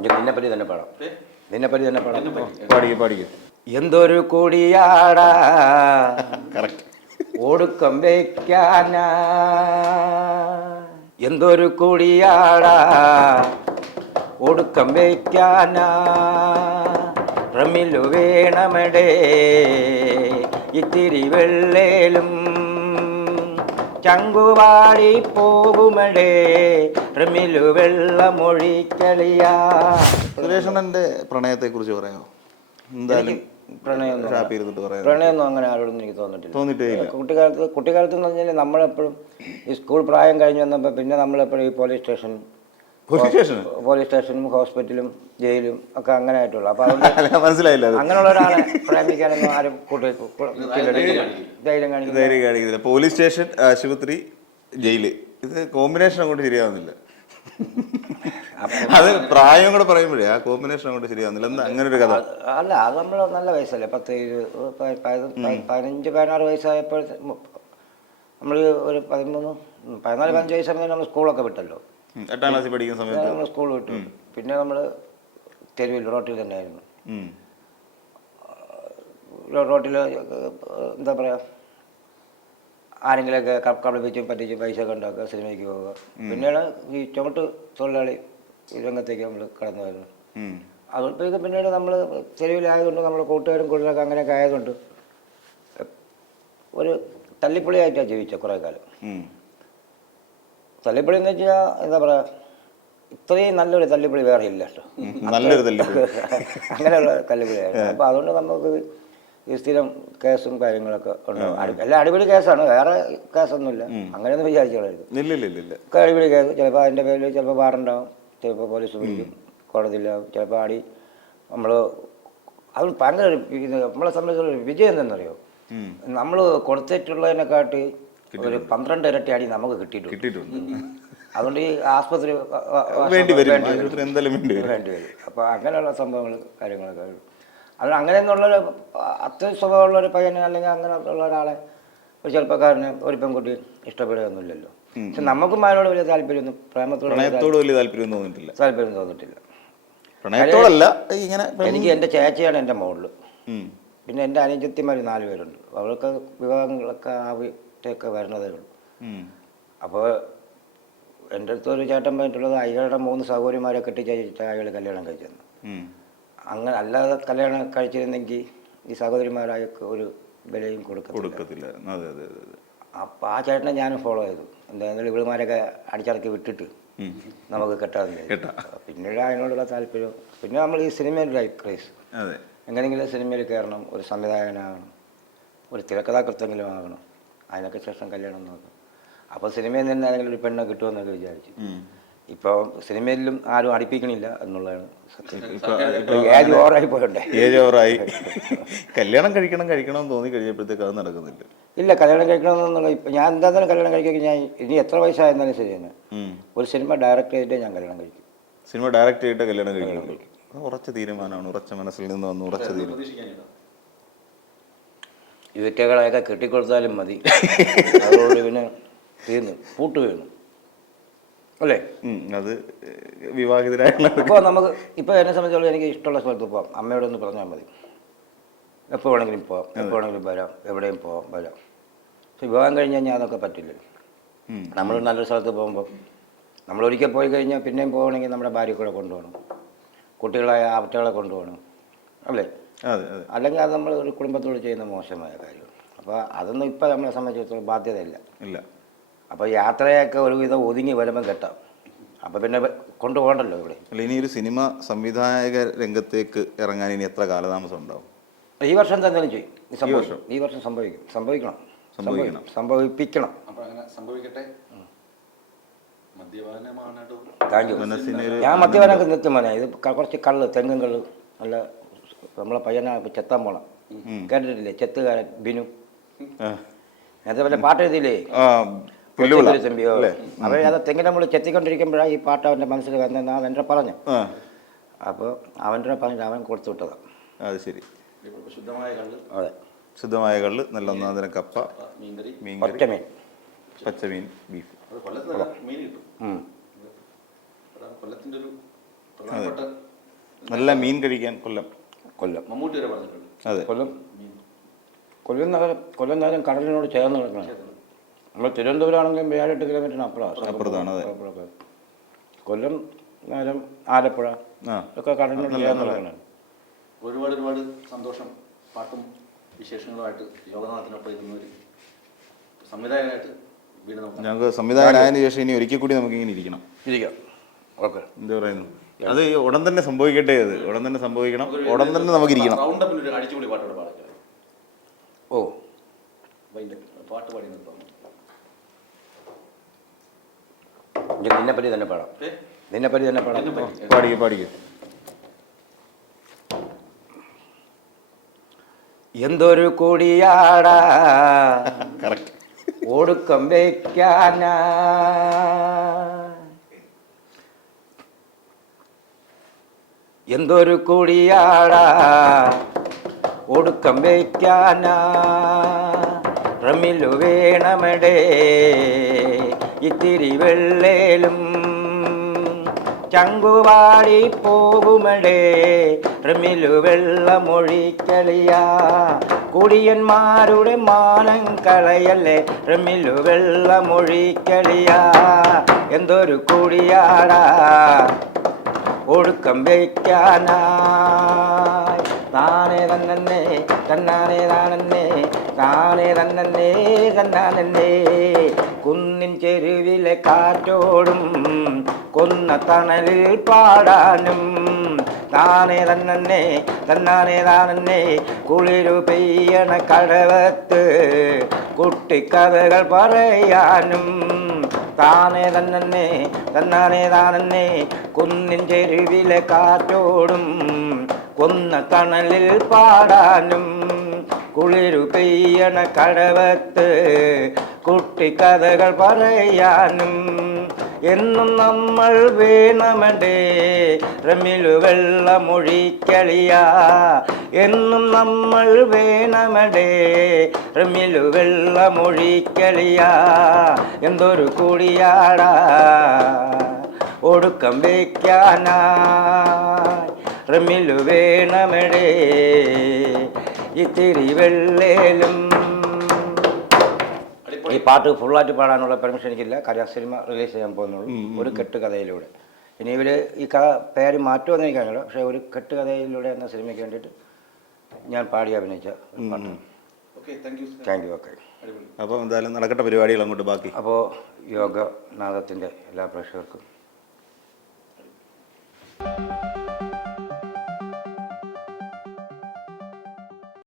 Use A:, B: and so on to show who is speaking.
A: നിന്നെപ്പറ്റി തന്നെ പാടാം. നിന്നെപ്പറ്റി തന്നെ പാടാം.
B: പാടിക്കും പാടിക്കും.
A: എന്തൊരു കൂടിയാടാ.
B: കറക്റ്റ്
A: ഒടുക്കം വയ്ക്കാനാ എന്തൊരു കൂടിയാടാ. ഒടുക്കം വയ്ക്കാനാ റമ്മിലു വേണമടേ. ഇത്തിരി വെള്ളേലും ചങ്കുവാടി പോകുമടേ. റമ്മിലു വെള്ളമൊഴിക്കളിയാ
B: സുരേഷണന്റെ പ്രണയത്തെ കുറിച്ച് പറയാമോ? എന്തായാലും
A: പ്രണയം പ്രണയമൊന്നും അങ്ങനെ ആരോടൊന്നും എനിക്ക് തോന്നിട്ടില്ല കുട്ടിക്കാലത്ത് കുട്ടിക്കാലത്ത് എന്ന് പറഞ്ഞാൽ നമ്മളെപ്പോഴും ഈ സ്കൂൾ പ്രായം കഴിഞ്ഞ് വന്നപ്പോൾ പിന്നെ നമ്മളെപ്പോഴും ഈ police station
B: police station
A: police സ്റ്റേഷനും ഹോസ്പിറ്റലും ജയിലും ഒക്കെ അങ്ങനെ ആയിട്ടുള്ളു അപ്പോൾ അതുകൊണ്ട്
B: മനസ്സിലായില്ല അത്.
A: അങ്ങനെയുള്ള ഒരാളെ പ്രേമിക്കാനൊന്നും ആരും കൂട്ടി ധൈര്യം കാണിക്കില്ല
B: ധൈര്യം കാണിക്കുന്നില്ല. പോലീസ് സ്റ്റേഷൻ ആശുപത്രി ജയിൽ. ഇത് കോമ്പിനേഷൻ അങ്ങോട്ട് ശരിയാവുന്നില്ല. അത് പ്രായം കൂടെ പറയുമ്പോഴേ ആ കോമ്പിനേഷൻ അങ്ങോട്ട് ശരിയാവുന്നില്ല. എന്താ അങ്ങനെ ഒരു കഥ?
A: അല്ല അത് നമ്മൾ നല്ല വയസ്സല്ലേ? പത്ത് ഇരുപത് പ- പ- പ- പതിനഞ്ച് പതിനാറ് വയസ്സായപ്പോഴത്തെ നമ്മൾ ഒരു പതിമൂന്ന് പതിനാല് പതിനഞ്ച് വയസ്സാകുമ്പോൾ നമ്മൾ സ്കൂളൊക്കെ വിട്ടല്ലോ.
B: എട്ടാം ക്ലാസ്സിൽ പഠിക്കുന്ന സമയത്ത്.
A: നമ്മൾ സ്കൂൾ വിട്ടു. പിന്നെ നമ്മൾ തെരുവിൽ റോട്ടിൽ തന്നെ
B: ആയിരുന്നു
A: റോട്ടിൽ എന്താ പറയുക ആരെങ്കിലൊക്കെ കബളിപ്പിച്ചും പറ്റിച്ചും പൈസ ഒക്കെ ഉണ്ടാക്കുക സിനിമയ്ക്ക് പോവുക. പിന്നീട് ഈ ചുമട്ട് തൊഴിലാളി രംഗത്തേക്ക് നമ്മൾ കടന്നു
B: ഉം.
A: അതുകൊണ്ട് പിന്നീട് നമ്മൾ തെരുവിലായതുകൊണ്ട് നമ്മുടെ കൂട്ടുകാരും കൂടുതലൊക്കെ അങ്ങനെയൊക്കെ ആയതുകൊണ്ട് ഒരു തല്ലിപ്പൊളിയായിട്ടാണ് ജീവിച്ചത് കുറേ കാലം. തല്ലിപ്പൊളി എന്ന് വെച്ചാൽ എന്താ പറയുക ഇത്രയും നല്ലൊരു തല്ലിപ്പൊളി വേറെ ഇല്ല കേട്ടോ.
B: നല്ലൊരു തല്ലിപ്പൊളി.
A: അങ്ങനെയുള്ള തല്ലിപ്പൊളിയായിരുന്നു അപ്പോൾ അതുകൊണ്ട് നമുക്ക് ഈ സ്ഥിരം കേസും കാര്യങ്ങളൊക്കെ ഉണ്ടാവും എല്ലാം അടിപൊളി കേസാണ്. വേറെ കേസൊന്നുമില്ല. അങ്ങനെയൊന്നും
B: ഇല്ല
A: ഒക്കെ അടിപൊളി കേസ്. ചിലപ്പോൾ അതിന്റെ പേരിൽ ചിലപ്പോൾ വാറുണ്ടാവും. ചിലപ്പോൾ പോലീസ് പിടിക്കും കോടതിയിലാവും. ചിലപ്പോൾ ആടി നമ്മൾ അത് ഭയങ്കര നമ്മളെ സംബന്ധിച്ചുള്ള വിജയം എന്തെന്നറിയോ? നമ്മൾ കൊടുത്തിട്ടുള്ളതിനെക്കാട്ടി ഒരു പന്ത്രണ്ട് ഇരട്ടി അടി നമുക്ക് കിട്ടിയിട്ടുണ്ട്.
B: കിട്ടിയിട്ടുണ്ട്.
A: അതുകൊണ്ട് ഈ ആസ്പത്രി
B: വേണ്ടി വരും. ആശുപത്രി എന്തായാലും വേണ്ടി വരും.
A: വേണ്ടി വരും. അപ്പോൾ അങ്ങനെയുള്ള സംഭവങ്ങൾ കാര്യങ്ങളൊക്കെ അതുകൊണ്ട് അങ്ങനെ അങ്ങനെയൊന്നുള്ളൊരു അത്ര സ്വഭാവമുള്ള ഒരു പയ്യനെ അല്ലെങ്കിൽ അങ്ങനെ ഉള്ള ഒരാളെ ഒരു ചെറുപ്പക്കാരനെ ഒരു പെൺകുട്ടി ഇഷ്ടപ്പെടുകയൊന്നുമില്ലല്ലോ. പക്ഷെ നമുക്കും അതിനോട് വലിയ താല്പര്യമൊന്നും പ്രേമത്തോട് വലിയ
B: പ്രണയത്തോട് വലിയ താല്പര്യം തോന്നിട്ടില്ല
A: താല്പര്യം തോന്നിട്ടില്ല
B: പ്രണയത്തോടല്ല ഇങ്ങനെ
A: എനിക്ക് എന്റെ ചേച്ചിയാണ് എന്റെ മോളിൽ പിന്നെ എന്റെ അനുജത്തിമാര് നാല് പേരുണ്ട്. അവർക്ക് വിവാഹങ്ങളൊക്കെ ആവിട്ടൊക്കെ വരണതേ ഉള്ളൂ. അപ്പോൾ എന്റെ അടുത്ത് ഒരു ചേട്ടൻ പറഞ്ഞിട്ടുള്ളത് അയാളുടെ മൂന്ന് സഹോദരിമാരെ കെട്ടിച്ചയച്ചിട്ട് അയാൾ കല്യാണം കഴിച്ചെന്ന്. അങ്ങനെ അല്ലാതെ കല്യാണം കഴിച്ചിരുന്നെങ്കിൽ ഈ സഹോദരിമാരായൊക്കെ ഒരു വിലയും കൊടുക്കത്തില്ല.
B: അതെ അതെ
A: അപ്പം ആ ചേട്ടനെ ഞാനും ഫോളോ ചെയ്തു. എന്തായാലും ഇവളുമാരൊക്കെ അടിച്ചിറക്കി വിട്ടിട്ട് നമുക്ക് കെട്ടാതെ
B: കെട്ടാം.
A: പിന്നീട് അതിനോടുള്ള താല്പര്യം. പിന്നെ നമ്മൾ ഈ സിനിമയിലൊരു ക്രൈസ്
B: അതെ.
A: എങ്ങനെയെങ്കിലും സിനിമയിൽ കയറണം. ഒരു സംവിധായകനാകണം. ഒരു തിരക്കഥാകൃത്തെങ്കിലും ആകണം. അതിനൊക്കെ ശേഷം കല്യാണം നോക്കും. അപ്പോൾ സിനിമയിൽ നിന്ന് ഏതെങ്കിലും ഒരു പെണ്ണെ കിട്ടുമെന്നൊക്കെ വിചാരിച്ചു. ഇപ്പോൾ സിനിമയിലും ആരും അടുപ്പിക്കണില്ല എന്നുള്ളതാണ് സത്യം. ഏജ് ഓവറായി പോയണ്ടേ.
B: ഏജ് ഓവറായി. കല്യാണം കഴിക്കണം കഴിക്കണം എന്ന് തോന്നി കഴിഞ്ഞപ്പോഴത്തേക്ക് അത് നടക്കുന്നില്ല.
A: ഇല്ല കല്യാണം കഴിക്കണം എന്നുള്ള ഇപ്പം ഞാൻ എന്തായാലും കല്യാണം കഴിക്കുക ഞാൻ ഇനി എത്ര വയസ്സായിരുന്നാലും ശരി തന്നെ ഒരു സിനിമ ഡയറക്റ്റ് ചെയ്തിട്ടേ ഞാൻ കല്യാണം കഴിക്കും.
B: സിനിമ ഡയറക്റ്റ് ചെയ്തിട്ട് കല്യാണം കഴിക്കണം ഉറച്ച തീരുമാനമാണ് ഉറച്ച മനസ്സിൽ നിന്ന് വന്ന് ഉറച്ച തീരുമാനം
A: ഇവറ്റകളെയൊക്കെ കെട്ടിക്കൊടുത്താലും മതി. അതുകൊണ്ട് പിന്നെ തീർന്നു. പൂട്ട് വീണു. അല്ലേ?
B: അത് വിവാഹിതരായ
A: അപ്പോൾ നമുക്ക് ഇപ്പോൾ എന്നെ സംബന്ധിച്ചോളം എനിക്ക് ഇഷ്ടമുള്ള സ്ഥലത്ത് പോകാം അമ്മയോട് ഒന്ന് പറഞ്ഞാൽ മതി. എപ്പോൾ വേണമെങ്കിലും പോവാം. എപ്പോൾ വേണമെങ്കിലും വരാം. എവിടെയും പോവാം. വരാം. പക്ഷെ വിവാഹം കഴിഞ്ഞ് ഞാൻ അതൊക്കെ പറ്റില്ല. നമ്മൾ നല്ലൊരു സ്ഥലത്ത് പോകുമ്പോൾ നമ്മൾ ഒരിക്കൽ പോയി കഴിഞ്ഞാൽ പിന്നെയും പോകണമെങ്കിൽ നമ്മുടെ ഭാര്യ കൂടെ കൊണ്ടുപോകണം. കുട്ടികളായ അവറ്റകളെ കൊണ്ടുപോകണം. അല്ലേ? അല്ലെങ്കിൽ അത് നമ്മൾ ഒരു കുടുംബത്തോട് ചെയ്യുന്ന മോശമായ കാര്യമാണ് അപ്പോൾ അതൊന്നും ഇപ്പം നമ്മളെ സംബന്ധിച്ചിടത്തോളം ബാധ്യതയില്ല.
B: ഇല്ല.
A: അപ്പോൾ യാത്രയൊക്കെ ഒരുവിധം ഒതുങ്ങി വരുമ്പം കെട്ടാം. അപ്പോൾ പിന്നെ കൊണ്ടുപോകണ്ടല്ലോ ഇവിടെ.
B: അല്ല ഇനി ഒരു സിനിമ സംവിധായക രംഗത്തേക്ക് ഇറങ്ങാൻ ഇനി എത്ര കാലതാമസം ഉണ്ടാവും?
A: ഈ വർഷം തന്നെ ചെയ്യും. ഈ സംഭവം ഈ വർഷം സംഭവിക്കും. സംഭവിക്കണം.
B: സംഭവിക്കണം.
A: സംഭവിപ്പിക്കണം.
C: സംഭവിക്കട്ടെ?
A: ഞാൻ മദ്യപാനൊക്കെ നിർത്തും മോനെ. ഇത് കുറച്ച് കള്ള് തെങ്ങും കള്ള് നല്ല നമ്മളെ പയ്യനെ ഇപ്പൊ ചെത്താൻ പോണം കേട്ടിട്ടില്ലേ? ചെത്തുകാരൻ ബിനു. വല്ല പാട്ട് എഴുതിയില്ലേ? തമ്പിയോ അത് തെങ്ങിനെ മുകളിൽ ചെത്തിക്കൊണ്ടിരിക്കുമ്പോഴാണ് ഈ പാട്ട് അവന്റെ മനസ്സിൽ വന്നതെന്ന് എന്റെ പറഞ്ഞു.
B: അപ്പൊ
A: അപ്പോൾ അവന്റെ പറഞ്ഞിട്ട് അവൻ കൊടുത്തു വിട്ടതാണ്
B: അത് ശരി.
C: ശുദ്ധമായ കള്ള്.
A: അതെ.
B: ശുദ്ധമായ കള്ള് നല്ല ഒന്നാന്തരം കപ്പ മീൻ
A: ഒറ്റ
B: കറി
A: മീൻ.
B: പച്ചമീൻ ബീഫ്.
C: നല്ല മീൻ
B: കഴിക്കാൻ കൊല്ലം.
A: കൊല്ലം.
C: മമ്മൂട്ടി വരെ പറഞ്ഞിട്ടുണ്ട്.
B: അതെ.
A: കൊല്ലം? കൊല്ലം നഗരം കൊല്ലം നഗരം കടലിനോട് ചേർന്ന് കിടക്കണം നമ്മൾ തിരുവനന്തപുരമാണെങ്കിലും ഏഴെട്ട് കിലോമീറ്ററിന് അപ്പുറമാണ്.
B: അപ്പുറത്താണ്, അതെ.
A: കൊല്ലം നഗരം ആലപ്പുഴ ഒക്കെ കടലിനോട് ചേർന്ന് കിടക്കണം
C: ഒരുപാട് ഒരുപാട് സന്തോഷം പാട്ടും വിശേഷങ്ങളുമായിട്ട് യോഗനാഥിനൊപ്പം ഇരുന്ന ഒരു സംവിധായകനായിട്ട്
B: ഞങ്ങൾക്ക് സംവിധായകനായതിനു ശേഷം ഇനി ഒരിക്കൽ കൂടി നമുക്ക് ഇങ്ങനെ ഇരിക്കണം.
A: ഇരിക്കാം. ഓക്കെ.
B: എന്താ പറയുന്നു? അത് ഉടൻ തന്നെ സംഭവിക്കട്ടെ അത്. ഉടൻ തന്നെ സംഭവിക്കണം. ഉടൻ തന്നെ നമുക്ക് ഇരിക്കണം
A: ഓ.
C: പാട്ട് പാടി
A: നിന്നെപ്പറ്റി തന്നെ പാടാം? നിന്നെപ്പറ്റി തന്നെ പാടാം.
C: പാടിക്കും
B: പാടിക്കേ പാടിക്കേ.
A: എന്തൊരു കൂടിയാടാ.
B: കറക്റ്റ്
A: ഒടുക്കം വയ്ക്കാനാ എന്തൊരു കൂടിയാടാ. ഒടുക്കം വയ്ക്കാനാ. റമിലു വേണമടേ. ഇത്തിരി വെള്ളേലും ചങ്കുവാടി പോകുമടേ റമിലു വെള്ളമൊഴിക്കളിയാ കുടിയന്മാരുടെ മാനം കളയല്ലേ. റമിലു വെള്ളമൊഴിക്കളിയാ എന്തൊരു കുടിയാടാ. ഒടുക്കം വയ്ക്കാനായി. താനേ തന്നെ തന്നാനേ താനന്നെ താനേ തന്നെ തന്നാനന്നെ. കുന്നിൻ ചെരുവിലെ കാറ്റോടും കൊന്ന തണലിൽ പാടാനും. താനേ തന്നെ തന്നാനേ താനന്നെ കുളിരു പെയ്യണ കടവത്ത് കുട്ടിക്കഥകൾ പറയാനും. താനേ തന്നെ തന്നാനേ താനെന്നെ കുന്നിൻ ചെരുവിലെ കാറ്റോടും കൊന്ന തണലിൽ പാടാനും കുളിരു പെയ്യണ കടവത്ത് കുട്ടിക്കഥകൾ പറയാനും എന്നും നമ്മൾ വേണമടേ. റമിലു വെള്ളമൊഴിക്കളിയാ എന്നും നമ്മൾ വേണമടേ. റമിലു വെള്ളമൊഴിക്കളിയാ എന്തൊരു കൂടിയാടാ. ഒടുക്കം വയ്ക്കാനായി റമിലു വേണമടേ. ഇത്തിരി വെള്ളേലും ഈ പാട്ട് ഫുള്ളായിട്ട് പാടാനുള്ള പെർമിഷൻ എനിക്കില്ല. കാര്യം സിനിമ റിലീസ് ചെയ്യാൻ പോകുന്നുള്ളൂ. ഒരു കെട്ടുകഥയിലൂടെ. ഇനി ഇവർ ഈ കഥ പേര് മാറ്റുമെന്ന് എനിക്കറിയില്ല. പക്ഷേ ഒരു കെട്ടുകഥയിലൂടെ എന്ന സിനിമയ്ക്ക് വേണ്ടിയിട്ട് ഞാൻ പാടി അഭിനയിച്ച
C: താങ്ക് യു
A: ഓക്കെ
B: അപ്പോൾ എന്തായാലും നടക്കട്ടെ പരിപാടികൾ അങ്ങോട്ട് ബാക്കി.
A: അപ്പോൾ യോഗനാഥത്തിന്റെ എല്ലാ പ്രേക്ഷകർക്കും